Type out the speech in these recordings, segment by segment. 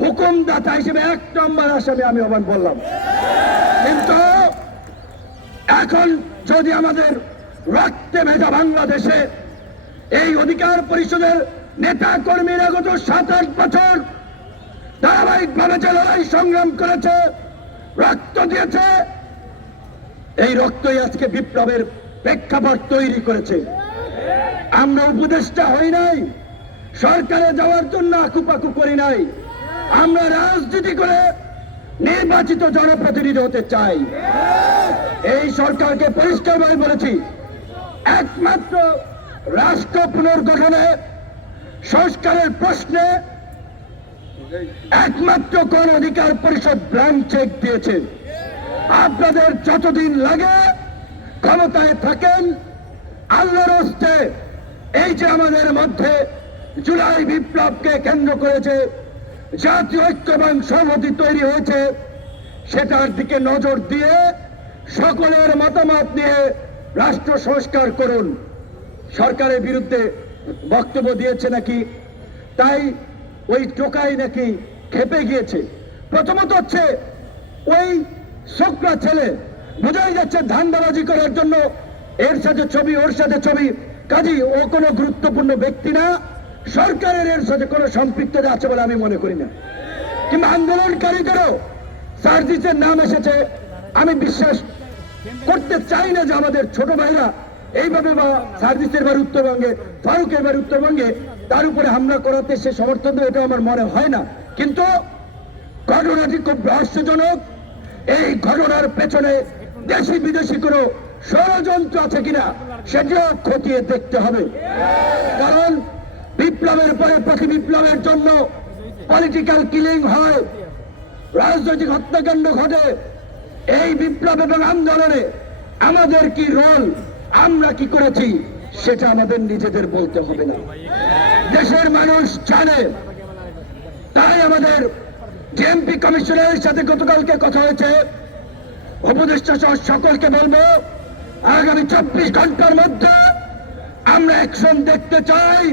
হুকুমদাতা হিসেবে এক নম্বর আসামি আমি অবান বললাম। কিন্তু এখন যদি আমাদের রক্তে ভেজা বাংলাদেশে এই অধিকার পরিষদের নেতা কর্মীরা গত সাত আট বছর ধারাবাহিকভাবে যে লড়াই সংগ্রাম করেছে, রক্ত দিয়েছে, এই রক্তই আজকে বিপ্লবের প্রেক্ষাপট তৈরি করেছে। আমরা উপদেষ্টা হই নাই, সরকারে যাওয়ার জন্য আকুপাকু করি নাই। আমরা রাজনীতি করে নির্বাচিত জনপ্রতিনিধি হতে চাই। এই সরকারকে পরিষ্কারভাবে বলেছি, একমাত্র রাষ্ট্র পুনর্গঠনে সংস্কারের প্রশ্নে একমাত্র কোন অধিকার পরিষদ ব্ল্যাঙ্ক চেক দিয়েছে। আপনাদের যতদিন লাগে ক্ষমতায় থাকেন, আল্লাহর এই যে আমাদের মধ্যে জুলাই বিপ্লবকে কেন্দ্র করেছে জাতীয় ঐক্য এবং সংহতি তৈরি হয়েছে, সেটার দিকে নজর দিয়ে সকলের মতামত নিয়ে রাষ্ট্র সংস্কার করুন। সরকারের বিরুদ্ধে বক্তব্য দিয়েছে নাকি? তাই ওই টোকাই নাকি খেপে গিয়েছে। প্রথমত হচ্ছে, ওই শোকরা ছেলে বোঝাই যাচ্ছে ধান্দাবাজি করার জন্য এর সাথে ছবি ওর সাথে ছবি। কাজী ও কোনো গুরুত্বপূর্ণ ব্যক্তি না। সরকারের এর সাথে কোনো সম্পৃক্ততা আছে বলে আমি মনে করি না। কিংবা আন্দোলনকারীদেরও সার্জিসের নাম এসেছে। আমি বিশ্বাস করতে চাই না যে আমাদের ছোট ভাইরা এইভাবে বা সার্জিসের বার উত্তরবঙ্গে, ফারুকের বার উত্তরবঙ্গে তার উপরে হামলা করাতে সে সমর্থন দেবে এটা আমার মনে হয় না। কিন্তু ঘটনাটি খুব রহস্যজনক। এই ঘটনার পেছনে দেশি বিদেশি কোনো ষড়যন্ত্র আছে কিনা, সেটিও খতিয়ে দেখতে হবে। কারণ বিপ্লবের পরে প্রতি বিপ্লবের জন্য পলিটিক্যাল কিলিং হয়। রাজনৈতিক হত্যাকাণ্ড ঘটে। এই বিপ্লব এবং আন্দোলনে আমাদের কি রোল আমরা কি করেছি, সেটা আমাদের নিজেদের বলতে হবে না। দেশের মানুষ জানে। তাই আমাদের জেএমপি কমিশনের সাথে গতকালকে কথা হয়েছে। উপদেষ্টা সহ সকলকে বলব, আগামী চব্বিশ ঘণ্টার মধ্যে আমরা অ্যাকশন দেখতে চাই।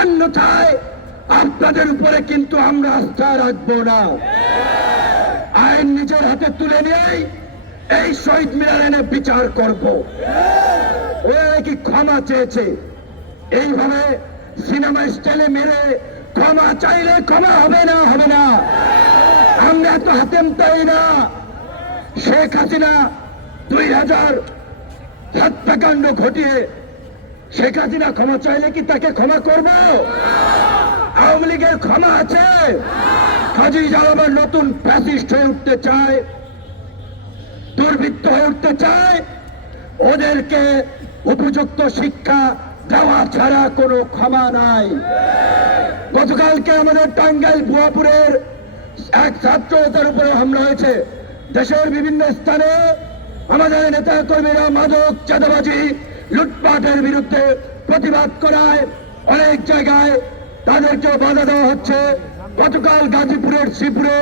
অন্যথায় আপনাদের উপরে কিন্তু আমরা আস্থা রাখব না। আইন নিজের হাতে তুলে নিয়েই এই শহীদ এনে বিচার করব। ওরা কি ক্ষমা চেয়েছে? এইভাবে সিনেমা স্টাইলে মেরে ক্ষমা চাইলে ক্ষমা হবে না হবে না। আমরা এত হাতেম তাই না। শেখ হাসিনা দুই হাজার হত্যাকাণ্ড ঘটিয়ে শেখ হাসিনা ক্ষমা চাইলে কি তাকে ক্ষমা করব? আওয়ামী লীগের ক্ষমা আছে। কাজী আবার নতুন ফ্যাসিস্ট হয়ে উঠতে চায়, দুর্বৃত্ত হয়ে উঠতে চায়। ওদেরকে উপযুক্ত শিক্ষা দেওয়া ছাড়া কোনো ক্ষমা নাই। গতকালকে আমাদের টাঙ্গাইল ভুয়াপুরের এক ছাত্র নেতার উপরে হামলা হয়েছে। দেশের বিভিন্ন স্থানে আমাদের নেতা কর্মীরা মাদক চাঁদাবাজি লুটপাটের বিরুদ্ধে প্রতিবাদ করায় অনেক জায়গায় তাদেরকে বাধা দেওয়া হচ্ছে। গতকাল গাজীপুরের শ্রীপুরে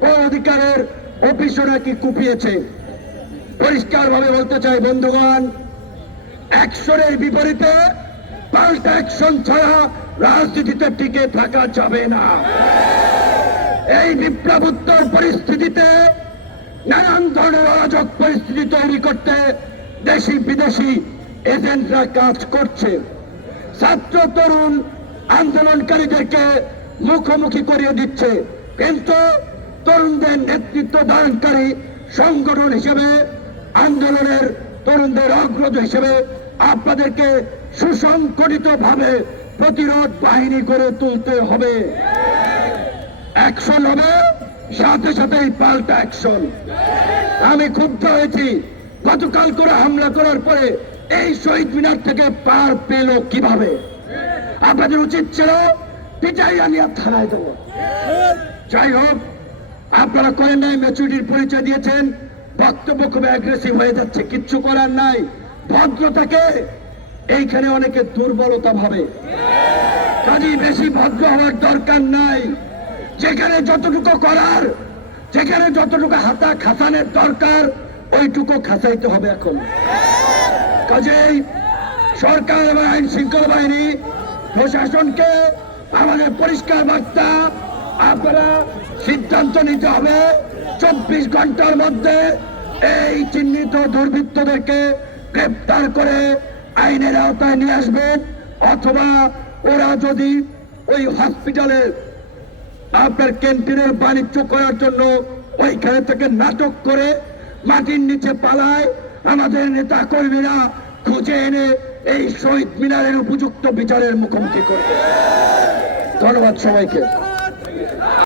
কোন অধিকারের অফিসও নাকি কুপিয়েছে। পরিষ্কার ভাবে বলতে চাই, বন্ধুগণ অ্যাকশনের বিপরীতে পাল্টা অ্যাকশন ছাড়া রাজনীতিতে টিকে থাকা যাবে না। এই বিপ্লবোত্তর পরিস্থিতিতে নানান ধরনের অরাজক পরিস্থিতি তৈরি করতে দেশি বিদেশি এজেন্টরা কাজ করছে। ছাত্র, তরুণ, আন্দোলনকারীদেরকে মুখোমুখি করিয়ে দিচ্ছে। কিন্তু তরুণদের নেতৃত্ব দানকারী সংগঠন হিসেবে, আন্দোলনের তরুণদের অগ্রজ হিসেবে আপনাদেরকে সুসংগঠিত ভাবে প্রতিরোধ বাহিনী করে তুলতে হবে। অ্যাকশন হবে, সাথে সাথেই পাল্টা অ্যাকশন। আমি ক্ষুব্ধ হয়েছি। গতকাল করে হামলা করার পরে এই শহীদ মিনার থেকে পার পেল কীভাবে? আপনাদের উচিত ছিল পিটাই আনিয়া থানায় দেব। যাই হোক, আপনারা করেন নাই ম্যাচুরিটির পরিচয় দিয়েছেন, বক্তব্য খুব অ্যাগ্রেসিভ হয়ে যাচ্ছে, কিচ্ছু করার নাই। ভদ্রতাকে এইখানে অনেকে দুর্বলতা ভাবে। কাজী বেশি ভদ্র হওয়ার দরকার নাই। যেখানে যতটুকু করার, যেখানে যতটুকু হাতা খাসানের দরকার, ওইটুকু খাসাইতে হবে এখন। কাজেই সরকার এবং আইন শৃঙ্খলা বাহিনী প্রশাসনকে আমাদের পরিষ্কার বার্তা, আপনারা সিদ্ধান্ত নিতে হবে। চব্বিশ ঘণ্টার মধ্যে এই চিহ্নিত দুর্বৃত্তদেরকে গ্রেপ্তার করে আইনের আওতায় নিয়ে আসবেন, অথবা ওরা যদি ওই হসপিটালের আপনার ক্যান্টিনের বাণিজ্য করার জন্য ওইখানে থেকে নাটক করে মাটির নিচে পালায়, আমাদের নেতা কর্মীরা খুঁজে এনে এই শহীদ মিনারের উপযুক্ত বিচারের মুখোমুখি করবে। ধন্যবাদ সবাইকে।